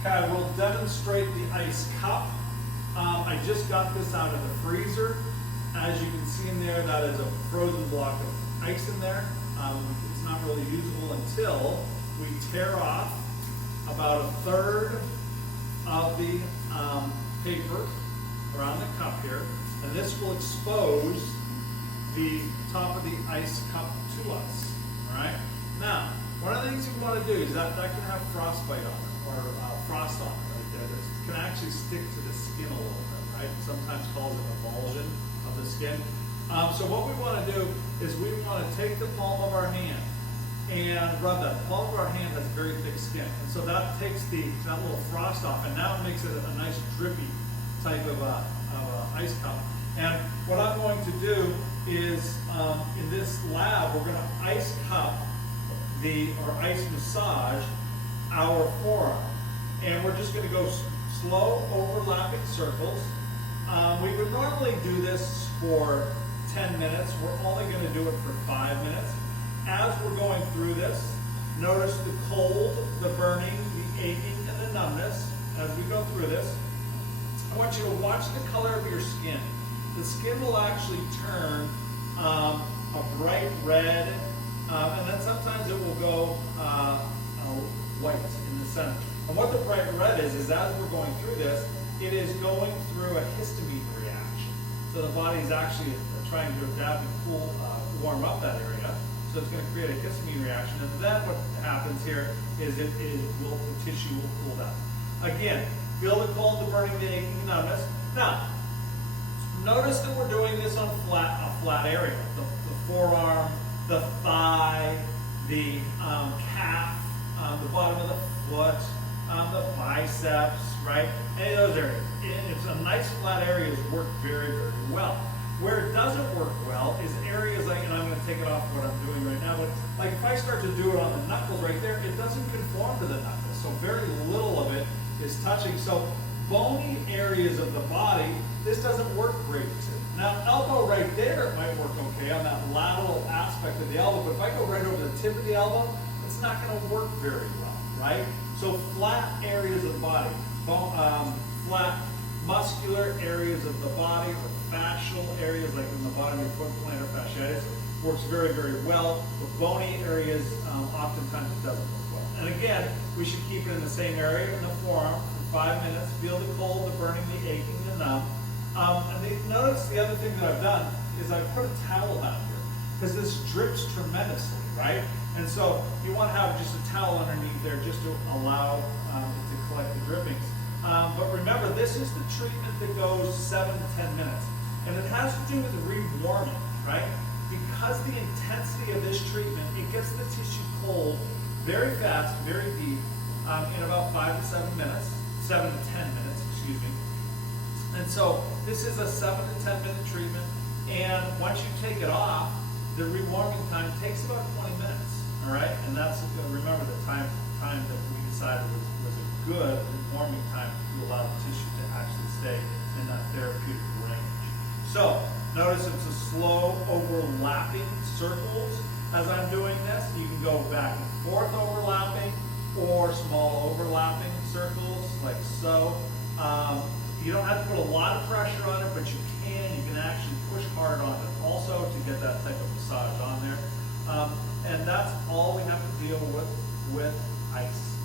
Okay, I will demonstrate the ice cup. I just got this out of the freezer. As you can see in there, that is a frozen block of ice in there. It's not really usable until we tear off about a third of the paper around the cup here, and this will expose the top of the ice cup to us. All right. Now, one of the things you want to do is that can have frostbite on it, or frost on it right there. This can actually stick to the skin a little bit, right? Sometimes called an avulsion of the skin. So what we want to do is we want to take the palm of our hand and rub that. The palm of our hand has very thick skin, and so that takes that little frost off, and now it makes it a nice drippy type of ice cup. And what I'm going to do is, in this lab, we're going to ice cup or ice massage our forearm. And we're just going to go slow overlapping circles. We would normally do this for 10 minutes. We're only going to do it for 5 minutes. As we're going through this, notice the cold, the burning, the aching, and the numbness as we go through this. I want you to watch the color of your skin. The skin will actually turn a bright red, and then sometimes it will go white in the center. And what the bright red is as we're going through this, it is going through a histamine reaction. So the body is actually trying to adapt and warm up that area. So it's going to create a histamine reaction, and then what happens here is the tissue will cool down. Again, feel the cold, the burning, the aching, the numbness. Now, notice that we're doing this on a flat area. The forearm, the thigh, the calf, the bottom of the foot, the biceps, right? Any of those areas. It's a nice flat areas work very, very well. Where it doesn't work well is areas like, and I'm going to take it off what I'm doing right now, but like if I start to do it on the knuckles right there, it doesn't conform to the knuckles. So very little of it is touching. So bony areas of the body, this doesn't work great to. Now elbow right there, it might work okay on that lateral aspect of the elbow, but if I go right over the tip of the elbow, it's not going to work very well, right? So flat areas of the body, flat muscular areas of the body, or fascial areas like in the bottom of your foot, plantar fasciitis, works very, very well. The bony areas, oftentimes it doesn't work well. And again, we should keep it in the same area in the forearm for 5 minutes. Feel the cold, the burning, the aching, the numb. Notice the other thing that I've done is I put a towel down here because this drips tremendously, right? And so you want to have just a towel underneath there just to allow it to collect the drippings. But remember, this is the treatment that goes 7 to 10 minutes. And it has to do with rewarming, right? Because the intensity of this treatment, it gets the tissue cold very fast, very deep, in about 5 to 7 minutes, 7 to 10 minutes, excuse me. And so this is a 7 to 10 minute treatment. And once you take it off, the rewarming time takes about 20 minutes, all right? And that's, remember, the time that we decided was a good rewarming time to allow the tissue to actually stay in that therapeutic range. So notice it's a slow overlapping circles as I'm doing this. You can go back and forth overlapping or small overlapping circles like so. You don't have to put a lot of pressure on it, but you can actually push hard on it also to get that type of massage on there. And that's all we have to deal with ice.